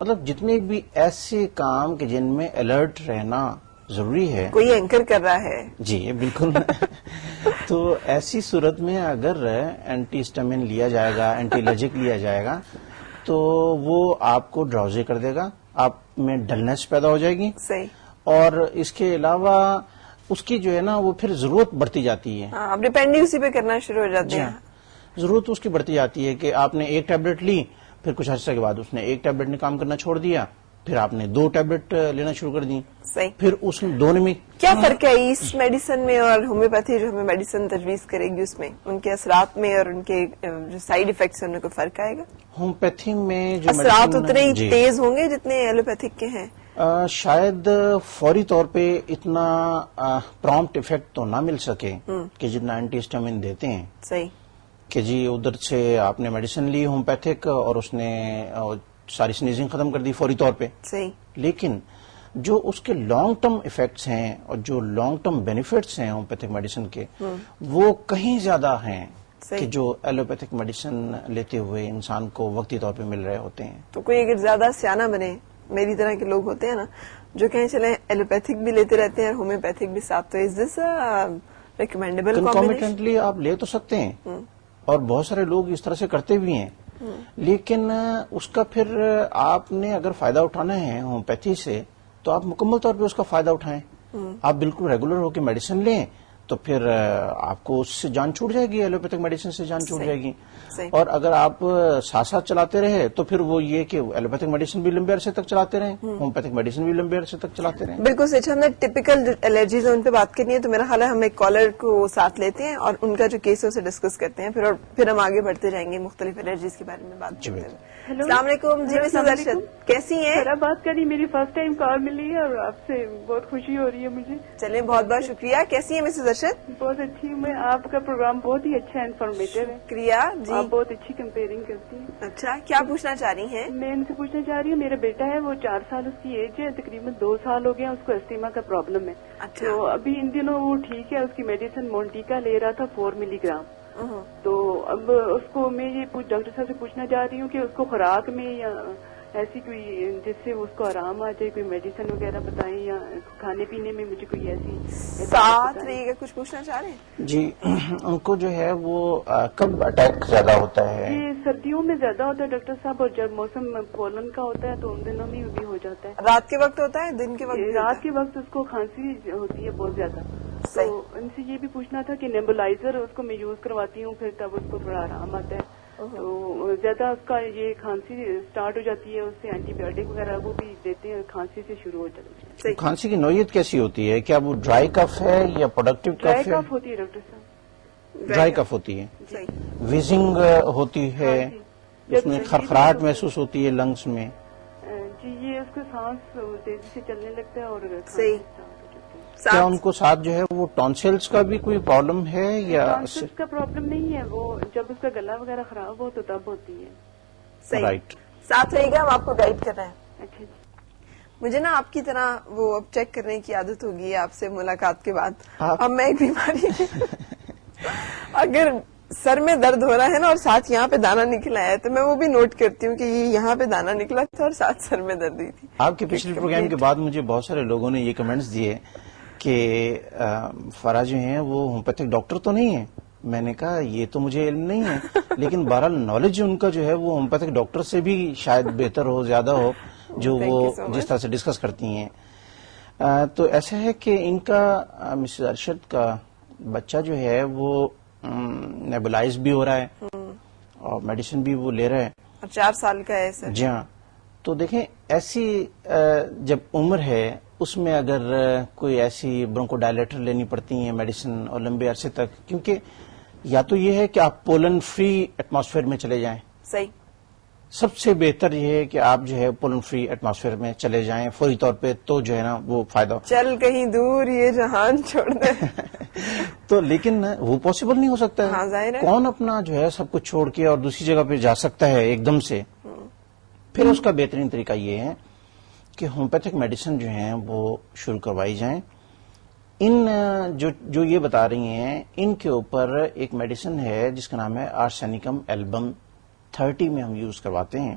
مطلب جتنے بھی ایسے کام کہ جن میں الرٹ رہنا ضروری ہے. کوئی اینکر کر رہا ہے. جی بالکل. تو ایسی صورت میں اگر اینٹی ہسٹامین لیا جائے گا, اینٹی الرجک لیا جائے گا, تو وہ آپ کو ڈراؤزی کر دے گا, آپ میں ڈلنس پیدا ہو جائے گی. صحیح. اور اس کے علاوہ اس کی جو ہے نا وہ پھر ضرورت بڑھتی جاتی ہے. آپ ڈپینڈنگ اسی پہ کرنا شروع ہو جاتے ہیں. ضرورت اس کی بڑھتی جاتی ہے کہ آپ نے ایک ٹیبلٹ لی, پھر کچھ عرصے کے بعد اس نے ایک ٹیبلٹ نے کام کرنا چھوڑ دیا, پھر آپ نے 2 ٹیبلٹ لینا شروع کر دی. صحیح. پھر اس دونوں میں کیا فرق ہے اس میڈیسن میں اور ہومیوپیتھی جو ہمیں میڈیسن تجویز کرے گی, اس میں ان کے اثرات میں اور ان کے جو سائیڈ افیکٹس ہیں ان میں کوئی فرق آئے گا؟ ہومیوپیتھی میں جو اثرات اتنے ہی تیز ہوں گے جتنے ایلوپیتھک کے ہیں؟ شاید فوری طور پہ اتنا پرومپٹ افیکٹ تو نہ مل سکے کہ جتنا اینٹی ہسٹامین دیتے ہیں. صحیح. کہ جی ادھر سے آپ نے میڈیسن لی ہومیوپیتھک اور اس نے ساری سنیزنگ ختم کر دی فوری طور پہ. صحیح. لیکن جو اس کے لانگ ٹرم ایفیکٹس ہیں اور جو لانگ ٹرم بینیفٹس ہیں ہومیوپیتھک میڈیسن کے, وہ کہیں زیادہ ہیں کہ جو ایلوپیتھک میڈیسن لیتے ہوئے انسان کو وقتی طور پہ مل رہے ہوتے ہیں. تو کوئی اگر زیادہ سیانہ بنے, میری طرح کے لوگ ہوتے ہیں نا جو کہیں چلیں ایلوپیتھک بھی لیتے رہتے ہیں اور ہومیوپیتھک بھی ساتھ, تو از دس ریکمینڈیبل کنکومیٹنٹلی آپ لے تو سکتے ہیں, اور بہت سارے لوگ اس طرح سے کرتے بھی ہیں. لیکن اس کا پھر آپ نے اگر فائدہ اٹھانا ہے ہومیوپیتھی سے تو آپ مکمل طور پہ اس کا فائدہ اٹھائیں. آپ بالکل ریگولر ہو کے میڈیسن لیں تو پھر آپ کو اس سے جان چھوٹ جائے گی, ایلوپیتھک میڈیسن سے جان چھوٹ جائے گی. اور اگر آپ ساتھ ساتھ چلاتے رہے تو پھر وہ یہ کہ ایلوپیتھک میڈیسن بھی لمبے عرصے تک چلاتے رہیں, ہومیوپیتھک میڈیسن بھی لمبے عرصے تک چلاتے رہیں. بالکل سچ. ہم نے ٹپیکل الرجیز ان پہ بات کرنی ہے, تو میرا خیال ہے ہم ایک کالر کو ساتھ لیتے ہیں اور ان کا جو کیس ہے اسے ڈسکس کرتے ہیں, پھر ہم آگے بڑھتے جائیں گے مختلف الرجیز کے بارے میں بات کرتے ہیں. السلام علیکم. جی مسز ارشد, کیسی ہیں؟ ذرا بات کری, میری فرسٹ ٹائم کال ملی ہے اور آپ سے بہت خوشی ہو رہی ہے مجھے. چلیں بہت بہت شکریہ. کیسی ہیں مسز ارشد؟ بہت اچھی ہوں میں. آپ کا پروگرام بہت ہی اچھا انفارمیٹیو ہے. شکریہ جی. آپ بہت اچھی کمپیئرنگ کرتی ہیں. اچھا, کیا پوچھنا چاہ رہی ہیں؟ میں ان سے پوچھنا چاہ رہی ہوں, میرا بیٹا ہے وہ 4 سال اس کی ایج ہے, تقریباً 2 سال ہو گیا, اس کو استیما کا پرابلم ہے. تو ابھی ان دنوں وہ ٹھیک ہے, اس کی میڈیسن مونٹیکا لے رہا تھا 4 ملی گرام. تو اب اس کو میں یہ ڈاکٹر صاحب سے پوچھنا چاہ رہی ہوں کہ اس کو خوراک میں یا ایسی کوئی جس سے اس کو آرام آ جائے, کوئی میڈیسن وغیرہ بتائیں, یا کھانے پینے میں مجھے کوئی ایسی ساتھ رہیے گا. کچھ پوچھنا چاہ رہے ہیں؟ جی, ان کو جو ہے وہ کب اٹیک زیادہ ہوتا ہے؟ یہ سردیوں میں زیادہ ہوتا ہے ڈاکٹر صاحب, اور جب موسم پولن کا ہوتا ہے تو ان دنوں میں بھی ہو جاتا ہے. رات کے وقت ہوتا ہے, دن کے وقت؟ رات کے وقت اس کو کھانسی ہوتی ہے بہت زیادہ. تو ان سے یہ بھی پوچھنا تھا کہ نیبولائزر اس کو میں یوز کرواتی ہوں, پھر تب اس کو تھوڑا آرام آتا ہے. تو زیادہ اس کا یہ کھانسی اسٹارٹ ہو جاتی ہے, اس سے اینٹی بایوٹک وغیرہ وہ بھی دیتے ہیں, کھانسی سے شروع ہو جاتی ہے. کھانسی کی نوعیت کیسی ہوتی ہے؟ کیا وہ ڈرائی کف ہے یا پروڈکٹیو کف ہے؟ ڈرائی کف ہوتی ہے ڈاکٹر صاحب. ڈرائی کف ہوتی ہے. ویزنگ ہوتی ہے, اس میں خرخراہٹ محسوس ہوتی ہے لنگس میں؟ جی, یہ اس کو سانس تیزی سے چلنے لگتا ہے. اور کیا ان کو ساتھ جو ہے وہ ٹونسلز کا بھی کوئی پرابلم ہے یا؟ ٹونسلز کا پرابلم نہیں ہے, وہ جب اس کا گلا وغیرہ خراب ہو تو تب ہوتی ہے. رائٹ. ساتھ رہے گا, ہم آپ کو گائیڈ کر رہے ہیں. اچھا جی. مجھے نا آپ کی طرح وہ اب چیک کرنے کی عادت ہوگی آپ سے ملاقات کے بعد. اب میں ایک بیماری اگر سر میں درد ہو رہا ہے نا اور ساتھ یہاں پہ دانا نکلا ہے تو میں وہ بھی نوٹ کرتی ہوں کہ یہ یہاں پہ دانا نکلا تھا اور ساتھ سر میں درد ہوئی تھی. آپ کے پچھلے پروگرام کے بعد مجھے بہت سارے لوگوں نے یہ کمنٹس دیے کہ فرا جو ہیں وہ ہومیوپیتھک ڈاکٹر تو نہیں ہے. میں نے کہا یہ تو مجھے علم نہیں ہے, لیکن بہرحال نالج ان کا جو ہے وہ ہومیوپیتھک ڈاکٹر سے بھی شاید بہتر ہو, زیادہ ہو, جو وہ جس طرح سے ڈسکس کرتی ہیں. تو ایسا ہے کہ ان کا مسز ارشد کا بچہ جو ہے وہ نیبولائز بھی ہو رہا ہے اور میڈیسن بھی وہ لے رہا ہے, 4 سال کا ہے سر. جی ہاں. تو دیکھیں ایسی جب عمر ہے اس میں اگر کوئی ایسی برونکو ڈائلیٹر لینی پڑتی ہیں میڈیسن اور لمبے عرصے تک, کیونکہ یا تو یہ ہے کہ آپ پولن فری ایٹماسفیئر میں چلے جائیں. صحیح. سب سے بہتر یہ ہے کہ آپ جو ہے پولن فری ایٹماسفیئر میں چلے جائیں فوری طور پہ, تو جو ہے نا وہ فائدہ. چل کہیں دور یہ جہان چھوڑ دے. تو لیکن وہ پاسبل نہیں ہو سکتا ہے. ہاں ظاہر ہے. کون اپنا جو ہے سب کچھ چھوڑ کے اور دوسری جگہ پہ جا سکتا ہے ایک دم سے؟ پھر اس کا بہترین طریقہ یہ ہے کہ ہومیوپیتھک میڈیسن جو ہیں وہ شروع کروائی جائیں. ان جو یہ بتا رہی ہیں ان کے اوپر ایک میڈیسن ہے جس کا نام ہے آرسینیکم ایلبم 30 میں ہم یوز کرواتے ہیں.